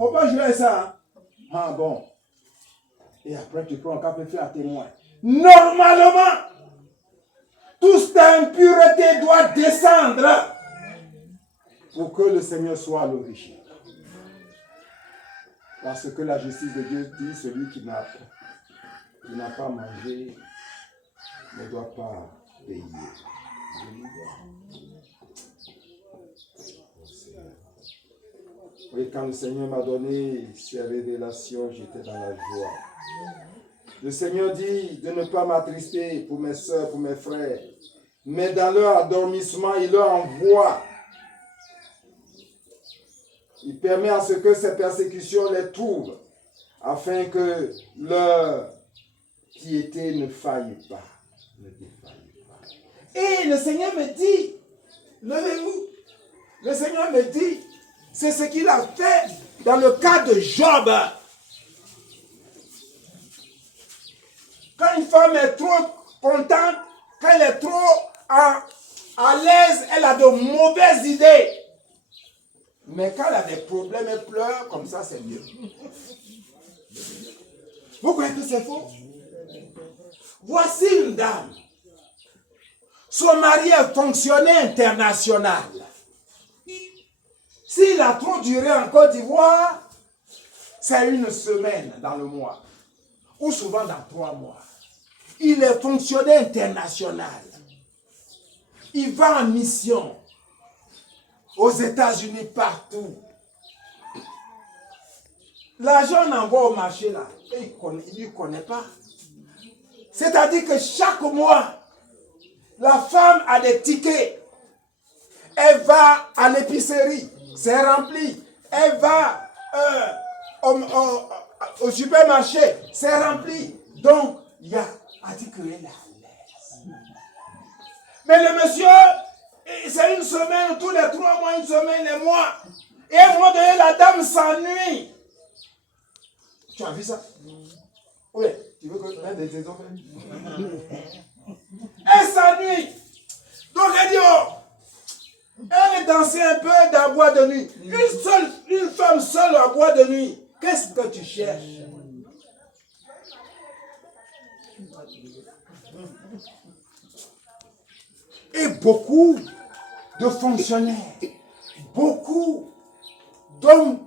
faut pas jouer à ça. Hein? Ah bon. Et après, tu prends un café fait à témoin. Normalement, toute impureté doit descendre pour que le Seigneur soit à l'origine. Parce que la justice de Dieu dit, celui qui n'a pas mangé ne doit pas payer. Oui, quand le Seigneur m'a donné ces révélations, j'étais dans la joie. Le Seigneur dit de ne pas m'attrister pour mes soeurs, pour mes frères. Mais dans leur adormissement, il leur envoie. Il permet à ce que ces persécutions les trouvent, afin que leur piété ne faille pas. Ne défaille pas. Et le Seigneur me dit, levez-vous. Le Seigneur me dit, c'est ce qu'il a fait dans le cas de Job. Quand une femme est trop contente, quand elle est trop à l'aise, elle a de mauvaises idées. Mais quand elle a des problèmes, elle pleure, comme ça c'est mieux. Vous croyez que c'est faux? Voici une dame. Son mari est fonctionnaire international. S'il a trop duré en Côte d'Ivoire, c'est une semaine dans le mois. Ou souvent dans 3 mois. Il est fonctionnaire international. Il va en mission. Aux États-Unis, partout. L'argent on envoie au marché là. Et il ne connaît pas. C'est-à-dire que chaque mois, la femme a des tickets. Elle va à l'épicerie. C'est rempli. Elle va au supermarché. C'est rempli. Donc, il y a a dit qu'elle est à l'aise. Mais le monsieur, c'est une semaine, tous les 3 mois, une semaine, les mois. Et à un moment donné, la dame s'ennuie. Tu as vu ça? Oui. Tu veux que je mette des enfants? Elle s'ennuie. Donc elle dit, oh, elle est dansée un peu dans boîte de nuit. Une femme seule en boîte de nuit. Qu'est-ce que tu cherches? Et beaucoup de fonctionnaires, beaucoup d'hommes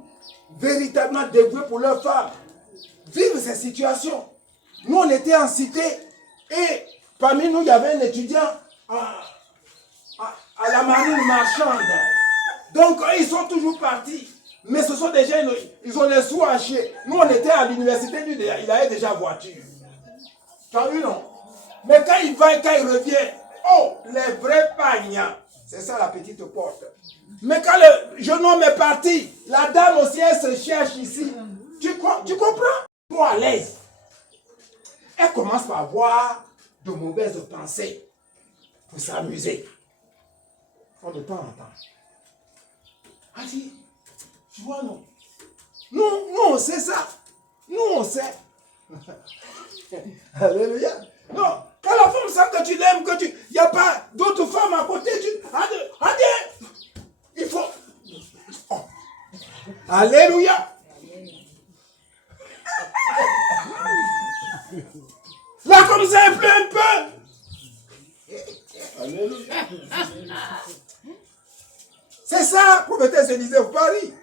véritablement dévoués pour leurs femmes vivent ces situations. Nous, on était en cité et parmi nous, il y avait un étudiant à la marine marchande. Donc, ils sont toujours partis. Mais ce sont des gens, ils ont les sous hachés. Nous, on était à l'université, lui, il avait déjà voiture. Tu as vu, non? Mais quand il va et quand il revient, oh, les vrais pagnats. C'est ça la petite porte. Mais quand le jeune homme est parti, la dame aussi, elle se cherche ici. Tu comprends? Pour à l'aise. Elle commence par avoir de mauvaises pensées pour s'amuser. De temps en temps. Elle dit, tu vois, non? Nous, on sait ça. Nous, on sait. Alléluia. Non, quand la femme sent que tu l'aimes, il n'y a pas d'autres femmes à côté, il faut... Oh. Alléluia. Là, comme ça, elle pleut un peu. Alléluia. C'est ça, prophétesse Élisée au Paris.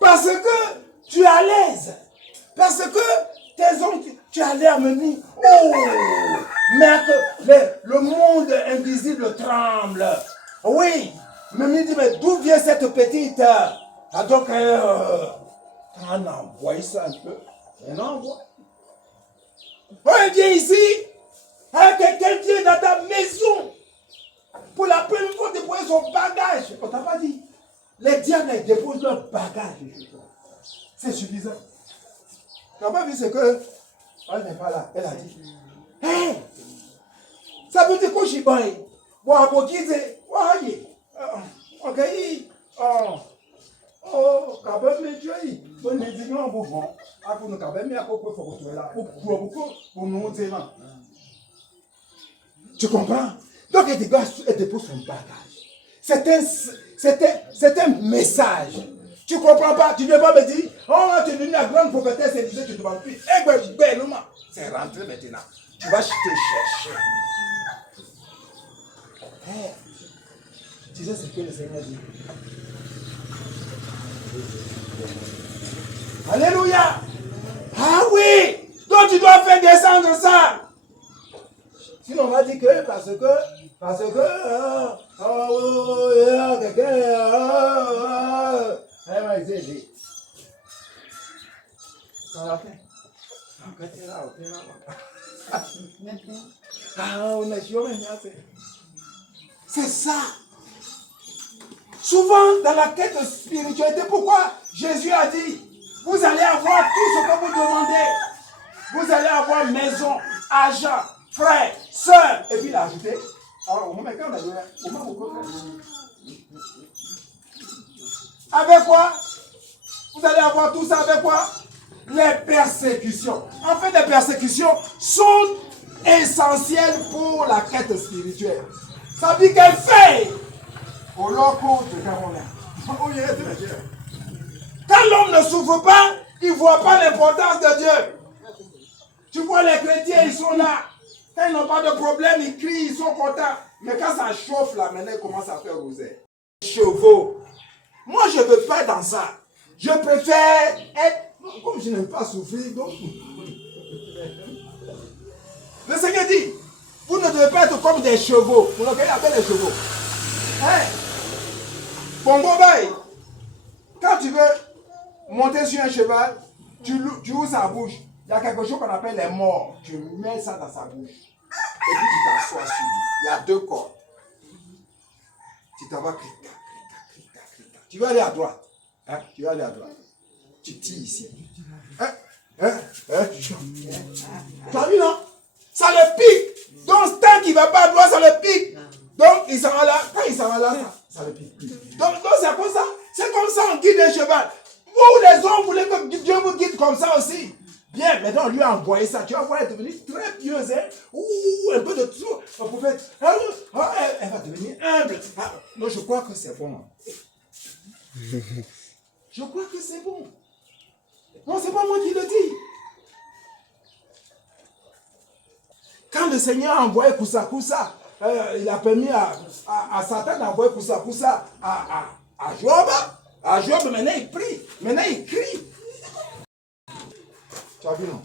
Parce que tu es à l'aise. Parce que tes oncles, tu as l'air menu. Oh, mais que le monde invisible tremble. Oui, mais dit, mais d'où vient cette petite? Ah, donc, on envoie ça un peu. On envoie. On vient ici, quelqu'un vient dans ta maison. Pour la première fois, déposer son bagage. On t'a pas dit. Les diables déposent leur bagage. C'est suffisant. Tu n'as pas vu ce que... Elle n'est pas là. Elle a dit. Hé! Ça veut dire quoi, je bon, pour qui c'est... Ok. Oh, quand même, tu as dit. On est dit non, bon. Pour nous, quand même, il y a beaucoup de choses là. Pour nous, c'est là. Tu comprends? Donc, elle dépose son bagage. C'est un message Tu ne comprends pas, tu ne veux pas me dire, oh, tu es devenue la grande prophétesse Élisée, tu ne demandes plus. Eh ben, non, c'est rentré maintenant. Tu vas te chercher. Hey, tu sais ce que le Seigneur dit. Alléluia. Ah oui, donc tu dois faire descendre ça. Sinon on va dire que parce que c'est ça. Souvent dans la quête de spiritualité, pourquoi Jésus a dit, vous allez avoir tout ce que vous demandez. Vous allez avoir maison, argent, frères, sœurs. Et puis il a ajouté, avec quoi? Vous allez avoir tout ça avec quoi? Les persécutions. En fait, les persécutions sont essentielles pour la quête spirituelle. Ça veut dire qu'elle fait au loco de Cameroun. Quand l'homme ne souffre pas, il ne voit pas l'importance de Dieu. Tu vois les chrétiens, ils sont là. Quand ils n'ont pas de problème, ils crient, ils sont contents. Mais quand ça chauffe là, maintenant ils commencent à faire roser. Chevaux. Moi, je ne veux pas dans ça. Je préfère être... Comme je n'aime pas souffrir, donc... Le Seigneur dit, vous ne devez pas être comme des chevaux. Vous regardez avec les chevaux. Hein? Bongo Bay, quand tu veux monter sur un cheval, tu ouvres sa bouche. Il y a quelque chose qu'on appelle les morts. Tu mets ça dans sa bouche. Et puis tu t'assois sur lui. Il y a 2 cordes. Tu t'en vas cliquer. Tu vas aller à droite. Hein? Tu vas aller à droite. Tu tires ici. Tu as vu, non? Ça le pique. Donc, tant qu'il ne va pas à droite, ça le pique. Donc, il s'en va là. Quand il s'en va là, ça le pique. Donc c'est comme ça. C'est comme ça on guide un cheval. Vous, les hommes, voulez que Dieu vous guide comme ça aussi. Bien, maintenant, on lui a envoyé ça. Tu vas voir, elle est devenue très pieuse. Hein? Ouh, un peu de tout. Le prophète, elle va devenir humble. Non, je crois que c'est bon. Je crois que c'est bon. Non, c'est pas moi qui le dis. Quand le Seigneur a envoyé Koussa, il a permis à Satan d'envoyer Koussa à Job. À Job, maintenant il prie. Maintenant il crie. Tu as vu, non?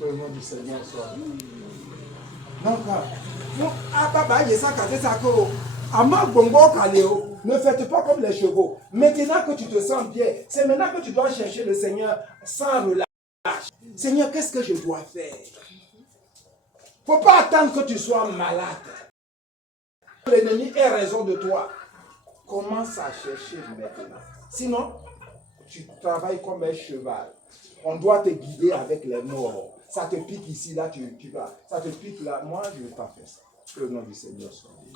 Que le nom du Seigneur soit. Non, ne faites pas comme les chevaux. Maintenant que tu te sens bien, c'est maintenant que tu dois chercher le Seigneur sans relâche. Seigneur, qu'est-ce que je dois faire? Il ne faut pas attendre que tu sois malade. L'ennemi ait raison de toi. Commence à chercher maintenant. Sinon, tu travailles comme un cheval. On doit te guider avec les morts. Ça te pique ici, là, tu vas. Ça te pique là. Moi, je ne vais pas faire ça. Que le nom du Seigneur soit béni.